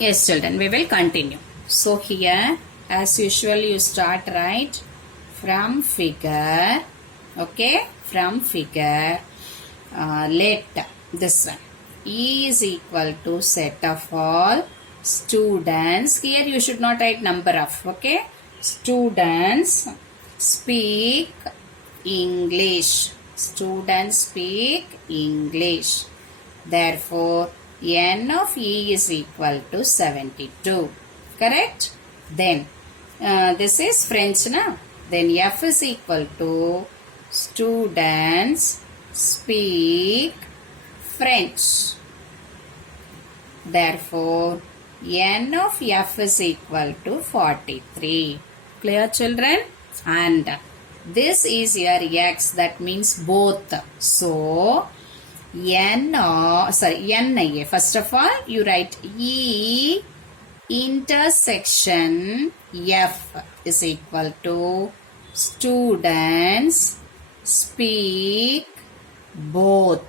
Yes, children, we will continue. So here, as usual, you start right from figure. Okay, from figure. Let this one E is equal to set of all students. Here you should not write number of. Okay, students speak English. Students speak English. Therefore, n of E is equal to 72. Correct? Then, this is French, na? Then F is equal to students speak French. Therefore, n of F is equal to 43. Clear, children? And this is your X, that means both. So, NA, first of all, you write E intersection F is equal to students speak both.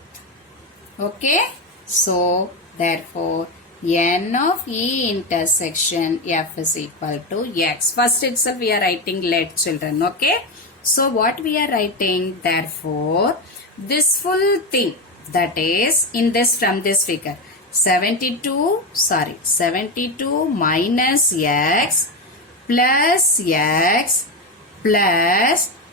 Okay, so therefore N of E intersection F is equal to X. First itself we are writing let, children. Okay, so what we are writing, therefore this full thing, that is in this, from this figure, 72 minus X plus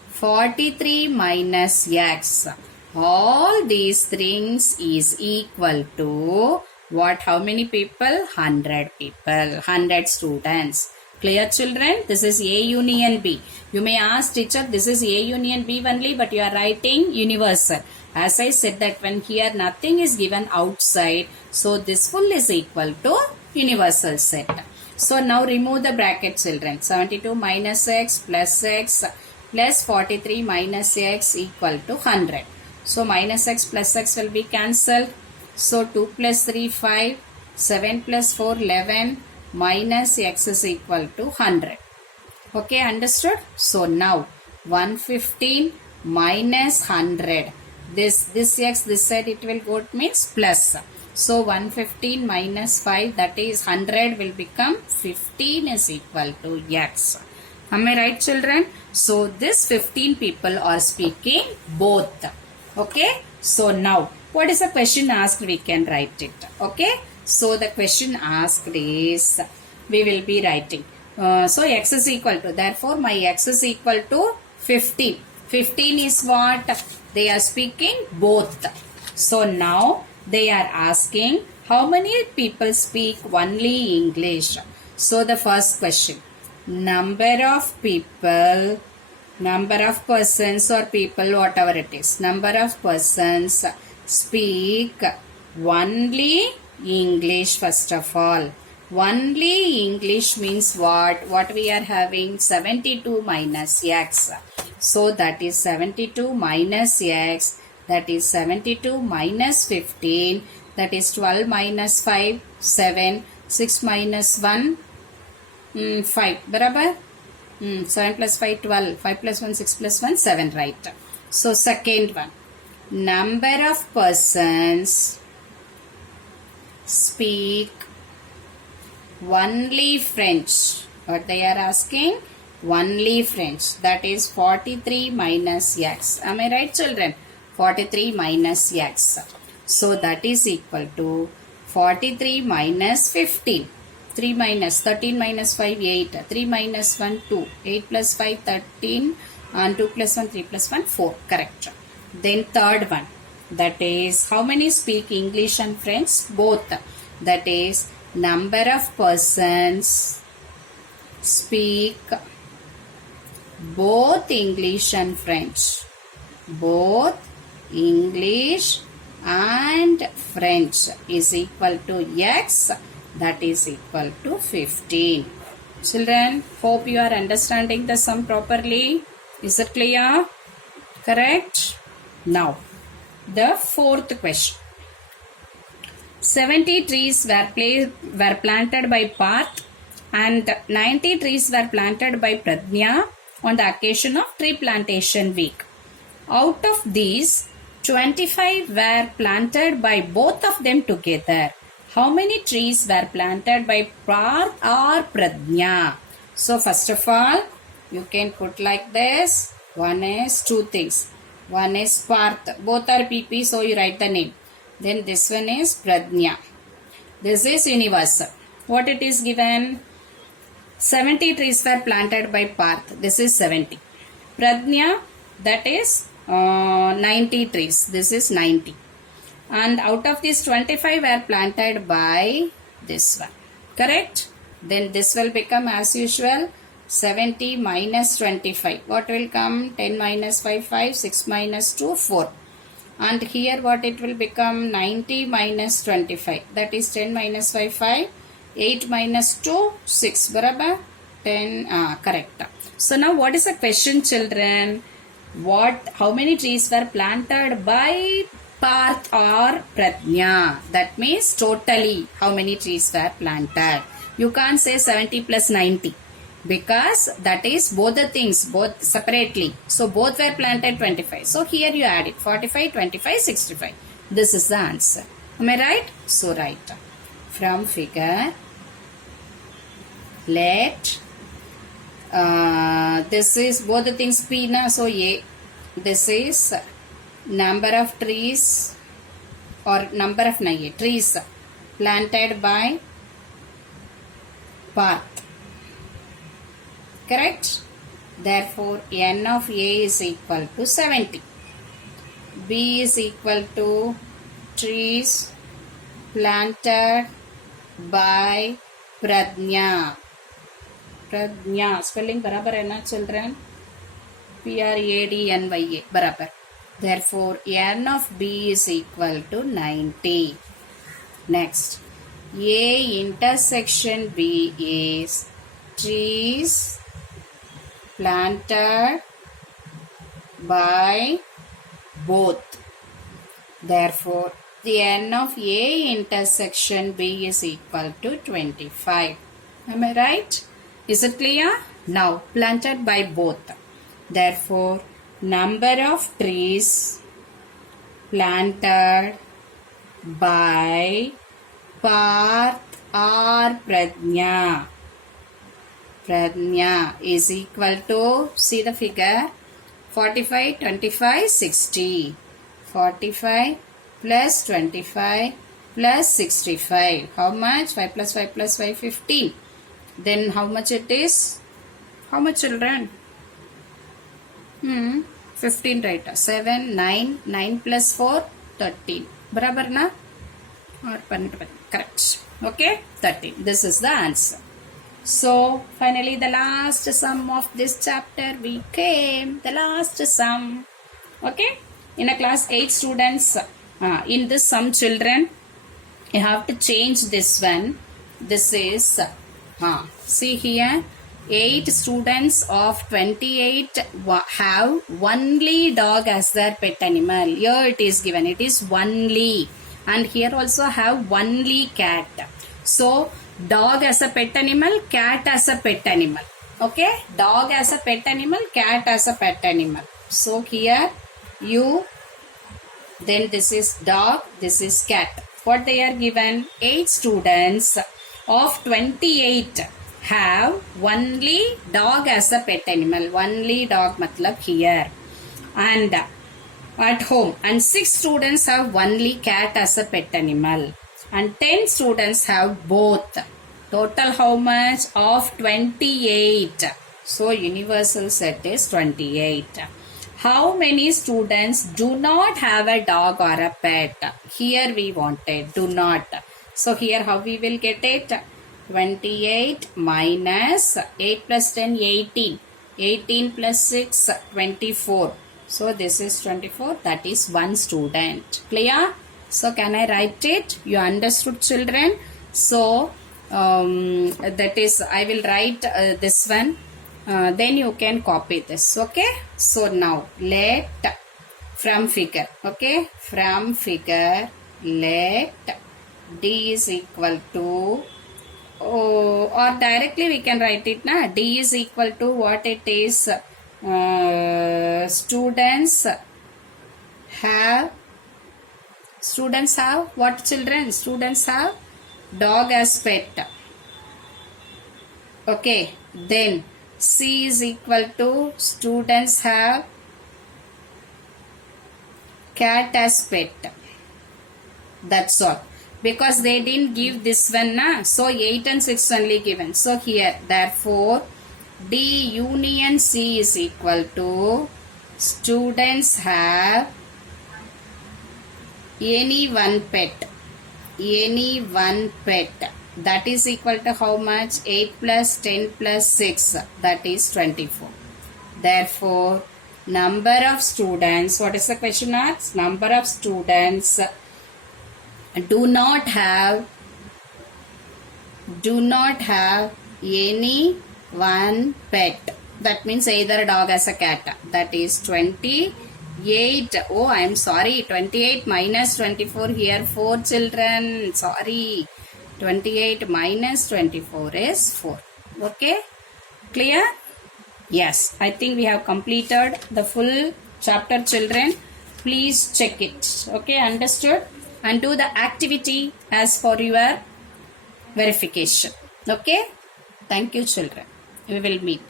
43 minus X. All these things is equal to what? How many people? 100 people, 100 students. Clear, children? This is A union B. You may ask teacher, this is A union B only, but you are writing universal. As I said that when here nothing is given outside, so this full is equal to universal set. So now remove the bracket, children. 72 minus X plus 43 minus X equal to 100. So minus X plus X will be cancelled. So 2 plus 3 5, 7 plus 4 11, minus X is equal to 100. Okay, understood? So now 115 minus 100. This X, this side it will go, means plus. So 115 minus 5, that is 100, will become 15 is equal to X. Am I right, children? So this 15 people are speaking both. Okay, so now what is the question asked? We can write it. Okay, so the question asked is, we will be writing. So X is equal to, therefore my X is equal to 15. 15 is what? They are speaking both. So now they are asking how many people speak only English. So the first question, number of people, number of persons or people, whatever it is, number of persons speak only English. First of all, only English means what? What we are having? 72 minus X. So that is 72 minus X, that is 72 minus 15, that is 12 minus 5, 7, 6 minus 1, 5. Barabar? 7 plus 5, 12, 5 plus 1, 6 plus 1, 7, right? So second one, number of persons speak only French. What they are asking? Only French. That is 43 minus X. Am I right, children? 43 minus X. So that is equal to 43 minus 15. 3 minus 13 minus 5, 8. 3 minus 1, 2. 8 plus 5, 13. And 2 plus 1, 3 plus 1, 4. Correct. Then third one. That is, how many speak English and French? Both. That is, number of persons speak both English and French. Both English and French is equal to X, that is equal to 15. Children, hope you are understanding the sum properly. Is it clear? Correct? Now, the fourth question. 70 trees were planted by Parth and 90 trees were planted by Pradnya on the occasion of Tree Plantation Week. Out of these, 25 were planted by both of them together. how many trees were planted by Parth or Pradnya? So first of all, you can put like this. One is two things. One is Parth. Both are PP, so you write the name. Then this one is Pradnya. This is universal. What it is given? 70 trees were planted by Parth. This is 70. Pradnya, that is 90 trees. This is 90. And out of these 25 were planted by this one. Correct? Then this will become as usual 70 minus 25. What will come? 10 minus 5, 5. 6 minus 2, 4. And here what it will become? 90 minus 25. That is 10 minus 5, 5. 8 minus 2, 6. Barabar? 10. Correct. So now what is the question, children? How many trees were planted by Parth or Pradnya? That means totally how many trees were planted. You can't say 70 plus 90 because that is both the things, both separately. So both were planted 25. So here you add it 45, 25, 65. This is the answer. Am I right? So right. From figure, let this is both the things P na, so A. This is number of trees or number of trees planted by Parth. Correct? Therefore, N of A is equal to 70. B is equal to trees planted by Pradnya. Pradnya. Spelling barabar hai na, children? Pradnya. Barabar. Therefore, N of B is equal to 90. Next. A intersection B is trees planted by both. Therefore, the N of A intersection B is equal to 25. Am I right? Is it clear? Now, planted by both. Therefore, number of trees planted by Parth or Pradnya. Pradnya is equal to, see the figure, 45, 25, 60. 45 plus 25 plus 65. How much? 5 plus 5 plus 5, 15. Then how much it is? How much, children? 15, right? 7, 9, 9 plus 4, 13. Barabar na? Or correct. Okay? 13. This is the answer. So, finally the last sum of this chapter we came. The last sum. Okay? In a class 8 students, in this sum, children, you have to change this one. This is, see here, 8 students of 28 have only dog as their pet animal. Here it is given, it is only. And here also have only cat. So, dog as a pet animal, cat as a pet animal. Okay? Dog as a pet animal, cat as a pet animal. So, here then this is dog, this is cat. What they are given? 8 students of 28 have only dog as a pet animal. Only dog matlab here. And at home. And 6 students have only cat as a pet animal. And 10 students have both. Total how much? Of 28. So universal set is 28. How many students do not have a dog or a pet? Here we wanted do not. So here how we will get it? 28 minus 8 plus 10, 18. 18 plus 6, 24. So this is 24. That is one student. Clear? So can I write it? You understood, children? So that is, I will write this one. Then you can copy this. Okay? So now let from figure. Okay? From figure let D is equal to, or directly we can write it na. D is equal to what it is. Students have what, children? Students have dog as pet. Okay, then C is equal to students have cat as pet. That's all. Because they didn't give this one, na? So 8 and 6 only given. So here, therefore, D union C is equal to students have any one pet. Any one pet. That is equal to how much? 8 plus 10 plus 6. That is 24. Therefore, number of students. What is the question asks? Number of students do not have any one pet. That means either dog as a cat. That is 28. Oh, I am sorry. 28 minus 24 here. 4 children. Sorry. 28 minus 24 is 4. Okay. Clear? Yes. I think we have completed the full chapter, children. Please check it. Okay. Understood? And do the activity as for your verification. Okay. Thank you, children. We will meet.